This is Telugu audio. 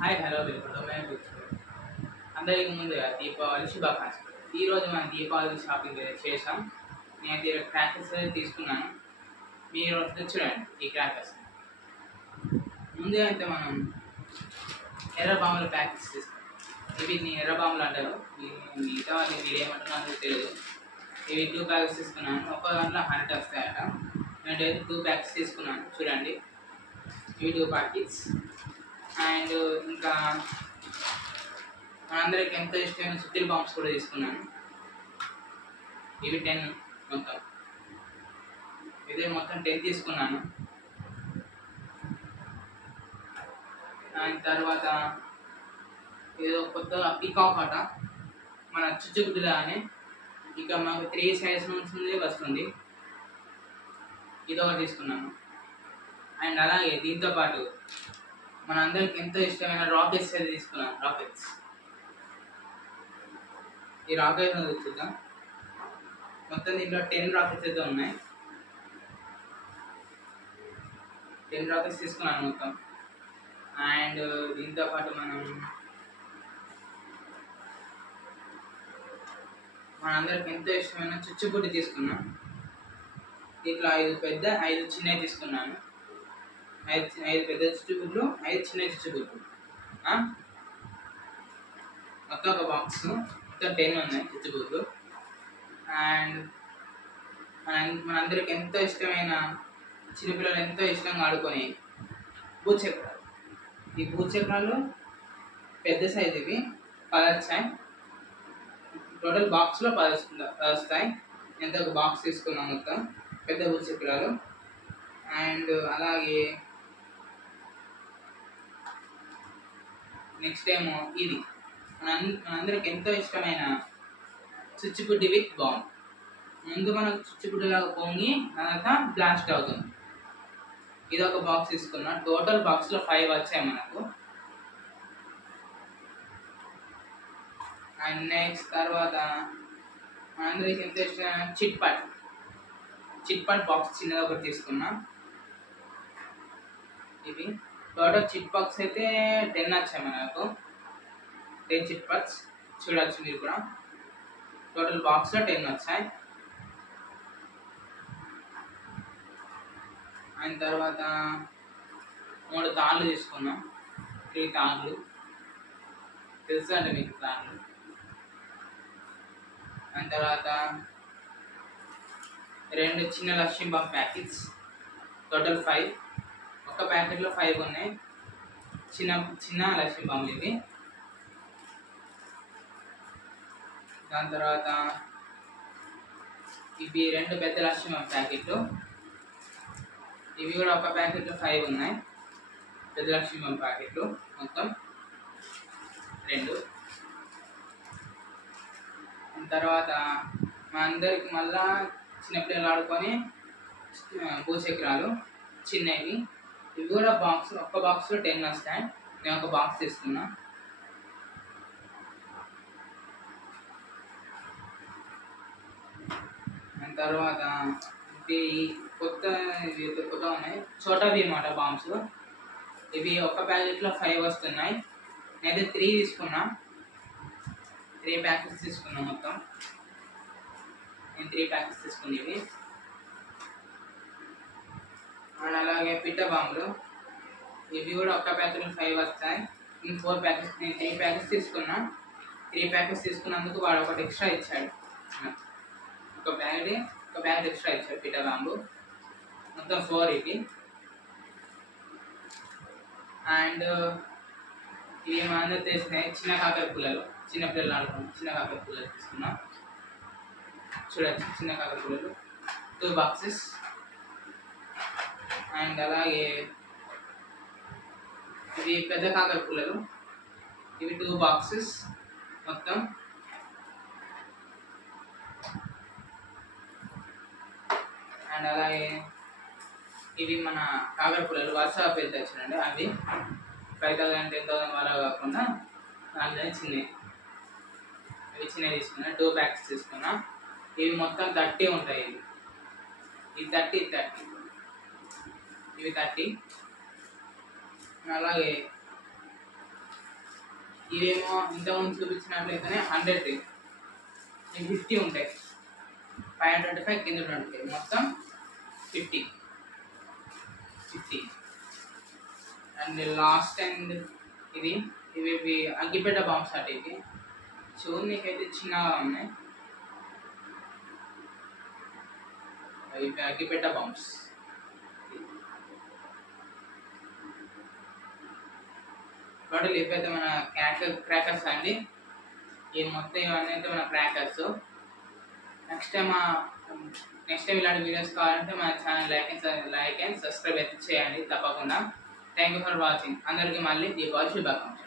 Hi hello welcome to my YouTube channel. అందరికి ముందుగా దీపావళి శుభాకాంక్షలు. ఈరోజు మనం దీపావళి షాపింగ్ చేసాం. నేనైతే క్రాకర్స్ తీసుకున్నాను. మీరు ఒకసారి చూడండి ఈ క్రాకర్స్. ముందుగా అయితే మనం ఎర్ర బాంబుల ప్యాకెట్స్ తీసుకున్నాం. ఇవి ఎర్ర బాంబులు అంటారు. మిగతా వాళ్ళు మీరు ఏమంటున్నారో తెలియదు. ఇవి 2 ప్యాకెట్స్ తీసుకున్నాను. ఒక దాంట్లో 100 వస్తాయట. నేనైతే 2 ప్యాకెట్స్ తీసుకున్నాను. చూడండి ఇవి 2 ప్యాకెట్స్. అండ్ ఇంకా మనందరికి ఎంతో ఇష్టమైన సుత్తిల బాంబ్స్ కూడా తీసుకున్నాను. ఇవి 10 మొత్తం. ఇదే మొత్తం 10 తీసుకున్నాను. అండ్ తర్వాత ఏదో కొత్తగా పీకాక్ ఆట మన చుచ్చుబుడ్డిలా అని ఇక మాకు 3 సైజ్ నుంచి వస్తుంది. ఇది ఒకటి తీసుకున్నాను. అండ్ అలాగే దీంతో పాటు మనందరికి ఎంతో ఇష్టమైన రాకెట్స్ అయితే తీసుకున్నాను. రాకెట్స్ ఈ రాకెట్ చూద్దాం. మొత్తం దీంట్లో 10 రాకెట్స్ అయితే ఉన్నాయి. 10 రాకెట్స్ తీసుకున్నాను మొత్తం. అండ్ దీంతో పాటు మనందరికి ఎంతో ఇష్టమైన చుచ్చుబుడ్డి తీసుకున్నాం. దీంట్లో 5 పెద్ద 5 చిన్నవి తీసుకున్నాను. 5 పెద్ద చుచ్చుబుడ్లు 5 చిన్న చుచ్చుబుడ్లు. మొత్తం ఒక బాక్స్. మొత్తం 10 ఉన్నాయి చుచ్చుబుడ్లు. అండ్ మనందరికి ఎంతో ఇష్టమైన చిన్నపిల్లలు ఎంతో ఇష్టంగా ఆడుకొని భూచక్రాలు. ఈ భూచక్రాలు పెద్ద సైజ్. ఇవి 10 వచ్చాయి. టోటల్ బాక్స్లో 10 వస్తాయి. ఎంత ఒక బాక్స్ తీసుకున్నాం మొత్తం పెద్ద భూచక్రాలు. అండ్ అలాగే నెక్స్ట్ ఏమో ఇది మనందరికి ఎంతో ఇష్టమైన చుచ్చుబుడ్డి విత్ బాంబ్. ముందు మనకు చుచ్చుబుడ్డిలాగా పొంగి తర్వాత బ్లాస్ట్ అవుతుంది. ఇది ఒక బాక్స్ తీసుకున్నా. టోటల్ బాక్స్లో 5 వచ్చాయి మనకు. అండ్ నెక్స్ట్ తర్వాత మనందరికి ఎంతో ఇష్టమైన చిట్ పట్ బాక్స్ చిన్నది ఒకటి తీసుకున్నా. ఇది టోటల్ చిట్ బాక్స్ అయితే 10 వచ్చాయి మనకు. 10 చిట్ పట్స్ చూడవచ్చు మీరు కూడా. టోటల్ బాక్స్లో 10 వచ్చాయి. అండ్ తర్వాత 3 తాళ్ళు తీసుకున్నాం. 3 తాళ్ళు తెలుసా అంటే మీకు తాళ్ళు. అండ్ తర్వాత 2 చిన్న లక్ష్మీ బాంబ్ ప్యాకెట్స్. టోటల్ 5. ఒక ప్యాకెట్లో 5 ఉన్నాయి. చిన్న లక్ష్మీ బాంబులు ఇవి. దాని తర్వాత ఇవి 2 పెద్ద లక్ష్మీ బాంబ్ ప్యాకెట్లు. ఇవి కూడా ఒక ప్యాకెట్లో 5 ఉన్నాయి. పెద్ద లక్ష్మీ బాంబ్ ప్యాకెట్లు మొత్తం 2. తర్వాత మా అందరికి మళ్ళా చిన్నపిల్లలు ఆడుకొని భూచక్రాలు చిన్నవి. ఇవి కూడా ఒక్క బాక్స్లో 10 వస్తాయి. నేను ఒక బాక్స్ తీసుకున్నా. తర్వాత ఇవి కొత్త ఉన్నాయి. చోటా భీమ్ అట బాంబ్స్. ఇవి ఒక ప్యాకెట్లో 5 వస్తున్నాయి. నేనైతే 3 తీసుకున్నా. 3 ప్యాకెట్స్ తీసుకున్నా మొత్తం. నేను 3 ప్యాకెట్స్ తీసుకునేవి. అండ్ అలాగే పిట్ట బాంబులు. ఇవి కూడా ఒక ప్యాకెట్లో 5 వస్తాయి. నేను 4 ప్యాకెట్స్ నేను 3 ప్యాకెట్స్ తీసుకున్నా. 3 ప్యాకెట్స్ తీసుకున్నందుకు వాడు ఒకటి ఎక్స్ట్రా ఇచ్చాడు. ఒక ప్యాకెట్ ఎక్స్ట్రా ఇచ్చాడు పిట్ట బాంబు. మొత్తం 4 ఇవి. అండ్ ఇవి మా అందరూ తెలిసినాయి చిన్న కాకర పుల్లలు. చిన్నపిల్లలు ఆడుకున్నాం. చిన్న కాకర పుల్లలు తీసుకున్నాం. చూడండి చిన్న కాకర పుల్లలు 2 బాక్సెస్. అండ్ అలాగే ఇవి పెద్ద కాకర పుల్లలు. ఇవి 2 బాక్సెస్ మొత్తం. అండ్ అలాగే ఇవి మన కాకర పుల్లలు వరుసగా పెద్ద చూడండి. అవి 5,000 10,000 వాళ్ళ కాకుండా దాంట్లోనే చిన్నవి. ఇవి చిన్నవి తీసుకున్నా. 2 ప్యాకెట్స్ తీసుకున్నా. ఇవి మొత్తం 30 ఉంటాయి. ఇవి 30 ఇవి 30. అలాగే ఇవేమో ఇంతకుముందు చూపించినట్లయితేనే 100, 50 ఉంటాయి. పైన 25 కింద 25 మొత్తం 50. అండ్ లాస్ట్ అండ్ ఇవి అగ్గిపెట్ట బాంబ్స్ అటు ఇవి చూడనీకైతే చిన్నగా ఉన్నాయి. ఇవి అగ్గిపెట్ట బాంబ్స్. టోటల్ ఇవైతే మన క్రాకర్స్ అండి. ఇవి మొత్తం ఇవన్నీ అయితే మన క్రాకర్స్. నెక్స్ట్ టైం ఇలాంటి వీడియోస్ కావాలంటే మన ఛానల్ లైక్ అండ్ సబ్స్క్రైబ్ అయితే చేయండి తప్పకుండా. Thank you for watching. అందరికీ మళ్ళీ దీపావళి శుభాకాంక్షలు.